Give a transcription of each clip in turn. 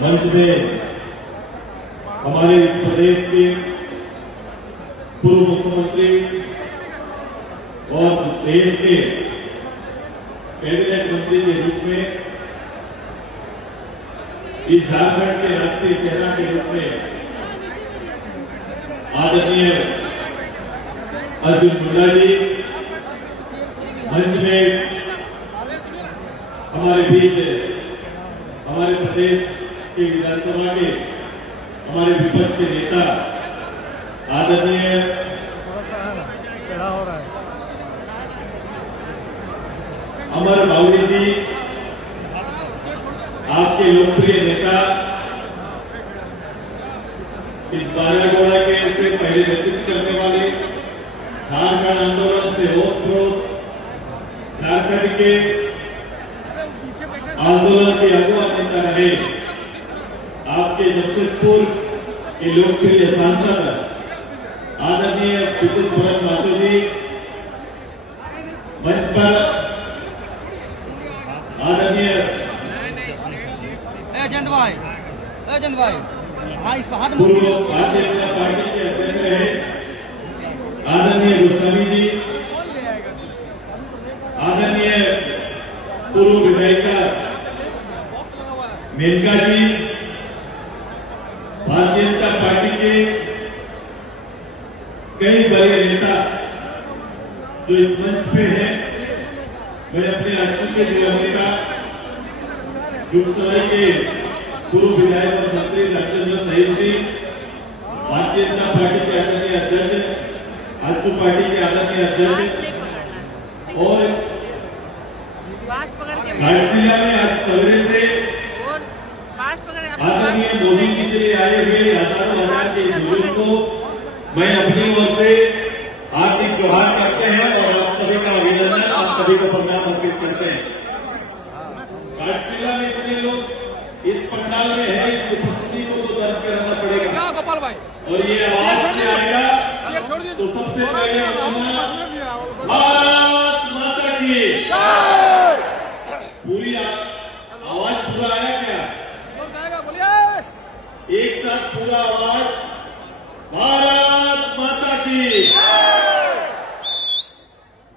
मंच में हमारे इस प्रदेश के पूर्व मुख्यमंत्री और देश के कैबिनेट मंत्री के रूप में, इस झारखंड के राष्ट्रीय चेहरा के रूप में आदरणीय अर्जुन मुंडा जी मंच में हमारे बीच हमारे प्रदेश के विधानसभा के हमारे विपक्ष के नेता आदरणीय अमर बावरी जी, आपके लोकप्रिय नेता, इस बारागोड़ा के से पहले नेतृत्व करने वाले, झारखंड आंदोलन से ओतप्रोत झारखंड के आंदोलन के अगुवा नेता रहे, आपके जमशेदपुर के लोकप्रिय सांसद आदरणीय विपुल भरत माथुर जी, मंच पर आदरणीय अजंत भाई हाँ इस हाथ पूर्व भारतीय जनता पार्टी के अध्यक्ष रहे आदरणीय गोस्वामी जी, आदरणीय पूर्व विधायिका मेनका जी, भारतीय जनता पार्टी के कई बड़े नेता जो इस मंच पे हैं, मैं अपने अक्षर के दिवंगता गुरुसराय के पूर्व विधायक और मंत्री राजेंद्र सहित सिंह, भारतीय जनता पार्टी के आदरणीय अध्यक्ष, आजसू पार्टी के आदरणीय अध्यक्ष और घाटशिला में आज सवेरे से आदरणीय मोदी जी के लिए आए हुए हजारों हजार के बुजुर्ग को मैं अपनी ओर से हार्दिक जोहार करते हैं और आप सभी का अभिनंदन, आप सभी को प्रणाम अर्पित करते हैं। घाटशिला में इतने लोग इस पंडाल में है, इस उपस्थिति को तो दर्ज कराना पड़ेगा गोपाल भाई, और ये आवाज से आएगा तो सबसे पहले भारत माता की पूरी आवाज पूरा आया क्या? एक साथ पूरा आवाज, भारत माता की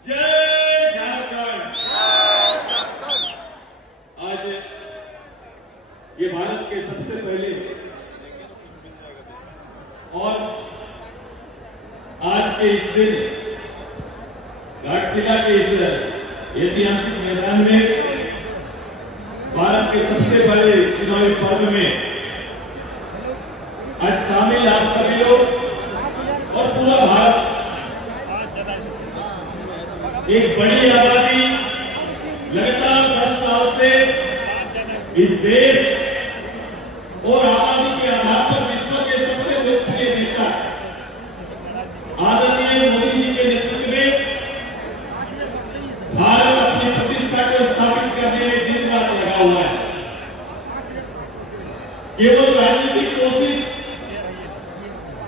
जय झारखंड। आज ये भारत के सबसे पहले और आज के इस दिन घाटशिला के इस ऐतिहासिक मैदान में भारत के सबसे बड़े चुनावी पर्व में आज शामिल आप सभी लोग और पूरा भारत, एक बड़ी आबादी लगातार 10 साल से इस देश और आबादी के आधार पर विश्व के सबसे लोकप्रिय नेता आदरणीय मोदी जी के नेतृत्व में भारत अपनी प्रतिष्ठा को स्थापित करने में दिन रात लगा हुआ है। केवल राजनीतिक कोशिश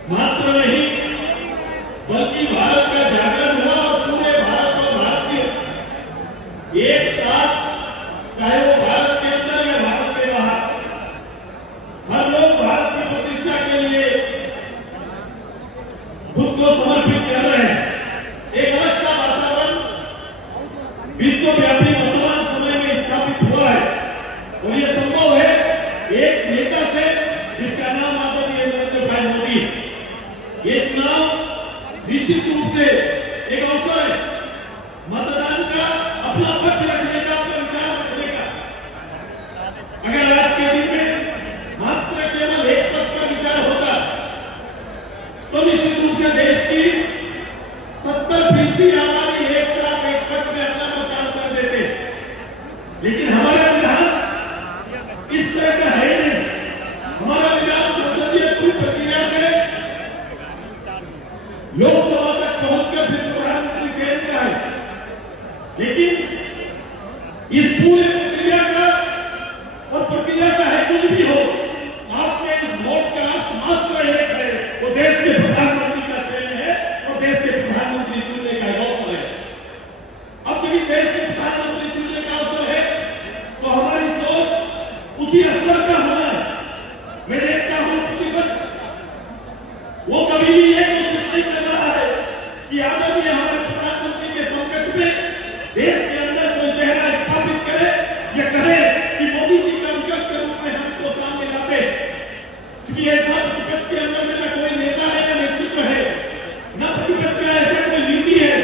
मात्र नहीं, बल्कि भारत का जागरण हुआ और पूरे भारत और भारतीय एक साथ, चाहे वो भारत के अंदर या भारत के बाहर, हर लोग भारत की प्रतिष्ठा के लिए खुद को समर्पित कर रहे हैं। एक अलग सा वातावरण विश्वव्यापी वर्तमान समय में स्थापित हुआ है और यह संभव है एक नेता से जिसका नाम आदरणीय नरेंद्र भाई मोदी। ये चुनाव निश्चित रूप से एक अवसर है मतदान का, अपना पक्ष रखने का, अपना विचार रखने का। अगर आज के दिन में मात्र केवल एक पक्ष का विचार होता तो निश्चित रूप से देश की 70% आबादी एक साथ एक पक्ष में अपना मतदान कर देते, लेकिन हमारा विधान इस तरह का है नहीं। हमारा विधान संसदीय प्रक्रिया से लोकसभा तक पहुंचकर फिर प्रधानमंत्री चयन का है, लेकिन इस पूरे प्रक्रिया का और प्रक्रिया का है कुछ भी हो, आपके इस वोट का मात्र एक है, वो देश के प्रधानमंत्री का चयन है और देश के प्रधानमंत्री चुनने का अवसर है। अब यदि देश के प्रधानमंत्री चुनने का अवसर है तो हमारी सोच उसी स्तर का होना है। वो कभी भी ये कोशिश नहीं कर रहा है कि आदरणीय हमारे प्रधानमंत्री के समकक्ष में देश के अंदर कोई चेहरा स्थापित करे या कहे कि मोदी जी का विकल्प के रूप में हमको सामने लाते। क्योंकि ऐसा विपक्ष के अंदर में न कोई नेता है न नेतृत्व है, न प्रतिपक्ष का ऐसा कोई नीति है।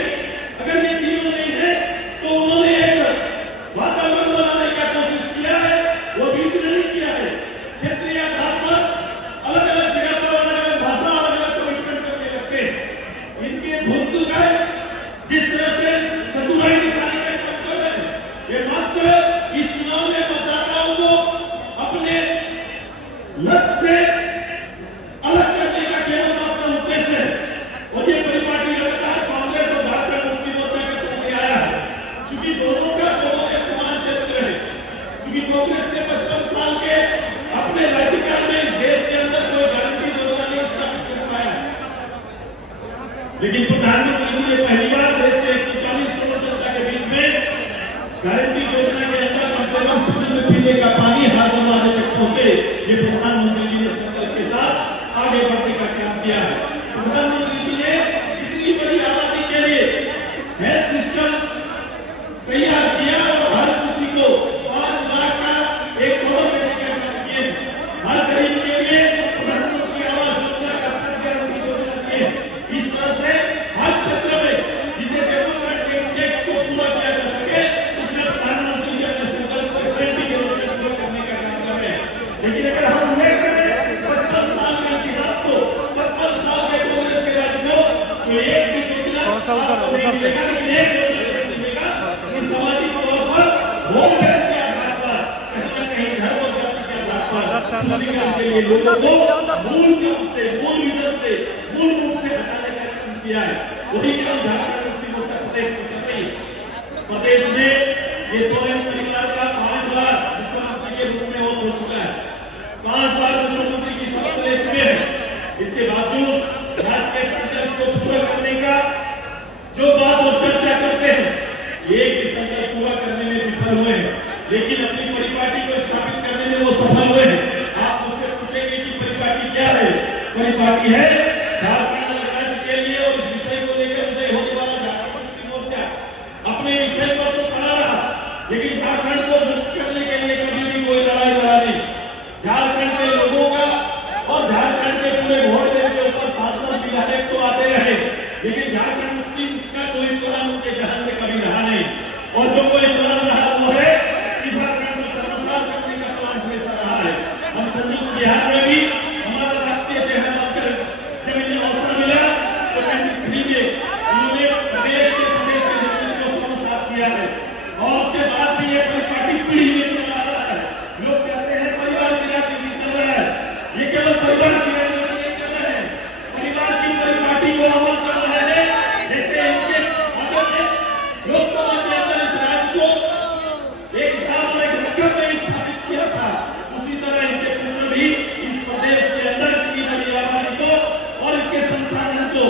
अगर ये तीनों नहीं है तो उन्होंने एक वातावरण बनाने का कोशिश किया है, वो बीच में नहीं किया है। क्षेत्रीय आधार पर अलग अलग जगह पर अलग अलग भाषा अलग अलग कमिटमेंट करके रखते हैं। इनके भूतपूर्व का जिस तरह से चतुराई दिखाने का काम कर रहे हैं, ये मात्र इस चुनाव में मतदाताओं को अपने लक्ष्य से अलग करने का केवल मात्र उद्देश्य है। और ये परिपाटी लगातार कांग्रेस और झारखंड मुक्ति मोर्चा का चलते आया है। क्योंकि दोनों के समान चरित्र है। क्योंकि कांग्रेस ने 55 साल के अपने राज्यकाल में इस देश के अंदर कोई गारंटी योजना नहीं स्थापित कर पाया, लेकिन प्रधानमंत्री जी ने पहली बार देश के 140 करोड़ जनता के बीच में गारंटी योजना के अंदर कम से कम शुद्ध पीने का पानी हर परिवार तक पहुंचे। ये प्रधानमंत्री जी ने संकल्प के साथ आगे बढ़ने का काम किया है। प्रधानमंत्री जी ने इतनी बड़ी आबादी के लिए हेल्थ सिस्टम तैयार किया और हर किसी को 5 लाख का 1 करोड़ देने का काम किए। हर गरीब के लिए प्रधानमंत्री आवास योजना का गारंटी योजना किए। इस तरह से हर क्षेत्र में जिसे डेवलपमेंट के इंडेक्स को पूरा किया जा सके, उसमें प्रधानमंत्री जी अपने संकल्प को गारंटी के रूप में पूरा करने का काम कर रहे हैं। लेकिन अगर हम उल्लेख करें 55 साल के इतिहास को, 55 साल के कांग्रेस के राज को, तो एक भी योजना आपको नहीं मिलेगा। लेकिन एक योजना मिलेगा कि सामाजिक तौर पर वोट बैंक के आधार पर कहीं न कहीं धर्म और जाति के आधार पर मुस्लिम के लिए लोगों को मूल काम से, मूल विजन से, मूल रूप से हटाने का काम किया है। वही काम झारखंड मुक्ति मोर्चा प्रदेश में कर रही है। प्रदेश में ये सोरेन परिवार का 5 बार मुख्यमंत्री के रूप में वो हो चुका है। 5 बार मुख्यमंत्री की शपथ ले चुके हैं। इसके बावजूद राज्य के संकल्प को पूरा करने का जो बात वो चर्चा करते हैं, एक भी संकल्प पूरा करने में विफल हुए हैं। लेकिन अपनी परिपाटी को स्थापित करने में वो सफल हुए हैं। आप मुझसे पूछेंगे कि परिपाटी क्या है? परिपाटी है झारखंड राज्य के लिए और इस विषय को लेकर उदय होने वाला झारखंड मुक्ति मोर्चा अपने विषय पर तो खड़ा रहा, लेकिन झारखंड को मुक्त करने के लिए कभी भी कोई लड़ाई लड़ा नहीं। झारखंड के लोगों का और झारखंड के पूरे वोट बैंक के ऊपर सांसद विधायक तो आते रहे, लेकिन झारखंड मुक्ति का कोई प्लान उनके जहां में कभी रहा नहीं। और जो कोई प्लान रहा वो है कि झारखंड को सर्वसार करने का प्लान हमेशा रहा है। हम संयुक्त बिहार में भी हमारा राष्ट्रीय चेहरा बनकर जब इन्हें अवसर मिला तो 93 में उन्होंने प्रदेश के नेतृत्व को सर्वसार किया है। और उसके बाद भी ये परिपाटी पीढ़ी में चला रहा है। लोग कहते हैं परिवार की राजनीति चल रहा है, ये केवल परिवार की राजनीति नहीं कर रहे हैं, परिवार की परिपाटी को अमल कर रहे हैं। जैसे इनके फादर ने लोकसभा के अंदर इस राज्य को एक रकम में स्थापित किया था, उसी तरह इनके पुत्र भी इस प्रदेश के अंदर की बड़ी आबादी को और इसके संसाधन को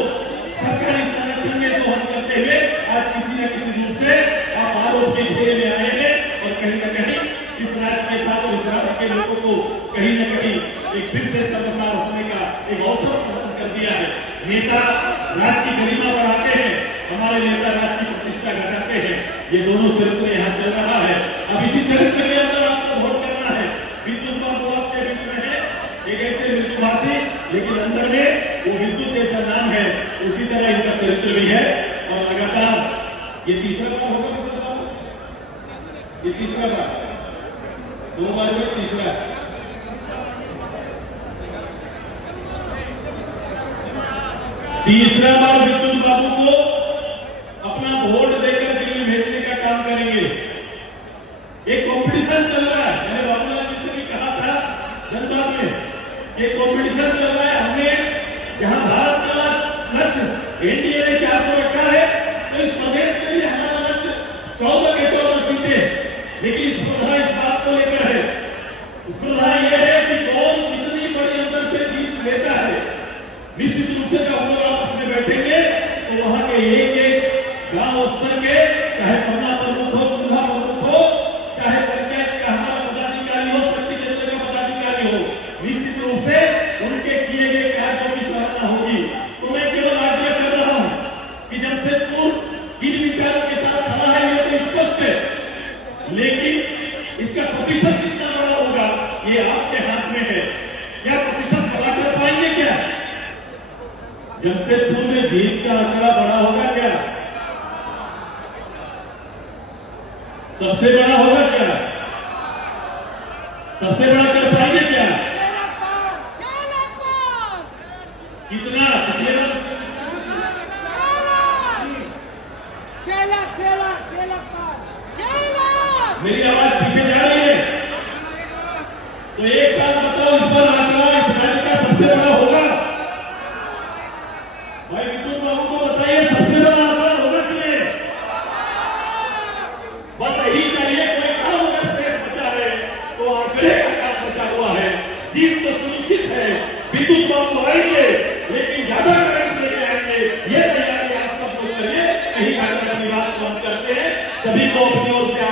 सरकारी संरक्षण में दोहन करते हुए आज किसी न किसी रूप से आप आरोप के घेरे में आए हैं। और कहीं न कहीं इस राज्य के साथ और इस राज्य के लोगों को कहीं न कहीं एक फिर से सर्वसार होने का एक अवसर प्रदान कर दिया है। नेता राज्य की गरिमा बढ़ाते हैं, हमारे नेता राज्य की प्रतिष्ठा घटाते हैं। ये दोनों चरित्र यहाँ चल रहा है। अब इसी चरित्र के अंदर आपको वोट करना है। विद्युत बाबू आपके बीच में है, एक ऐसे मृत्युवासी, लेकिन अंदर में वो विद्युत जैसा नाम है, उसी तरह इनका चरित्र भी है। और लगातार ये तीसरा बार होगा, ये तीसरा बार, 2 बार में तीसरा। तीसरा बार विद्युत बाबू को अपना वोट देकर दिल्ली भेजने का काम करेंगे। एक कंपटीशन चल रहा है, मैंने बाबूलाल जी से भी कहा था जनता में, एक कंपटीशन चल रहा है। हमने जहां भारत का लक्ष्य एनडीए ने 400 रखा है, तो इस प्रदेश के लिए हमारा लक्ष्य 14 के 14 सीटें। लेकिन स्पर्धा इस बात को लेकर है, स्पर्धा यह है कि कौन कितनी बड़ी अंतर से जीत लेता है। निश्चित रूप से जब हम लोग आपस में बैठेंगे तो वहां के एक गांव स्तर के, चाहे पन्ना प्रमुख हो, चूल्हा प्रमुख हो, चाहे पंचायत का हमारा पदाधिकारी हो, शक्ति केंद्र का पदाधिकारी हो, निश्चित रूप से उनके किए गए कार्यों की सराहना होगी। ये आपके हाथ में है। क्या प्रतिशत बड़ा कर पाएंगे क्या? जमशेदपुर में जीत का आंकड़ा बड़ा होगा क्या? सबसे बड़ा होगा क्या? सबसे बड़ा कर पाएंगे क्या? कितना? पिछले मेरी आवाज पीछे जा रही है तो एक साथ बताओ, इस पर आंकड़ा इस राज्य का सबसे बड़ा होगा? भाई विद्युत बाबू को बताइए, सबसे बड़ा आंकड़ा होगा कि नहीं? बस यही चाहिए। कोई काम अगर शेष बचा है तो आंकड़े का काम बचा हुआ है। जीत तो सुनिश्चित है। विद्युत बाबू आएंगे लेकिन ज्यादा करंट लेके आएंगे, ये तैयारी आप सब लोग करिए। यही कहकर अपनी बात बंद करते हैं। सभी को अपनी ओर से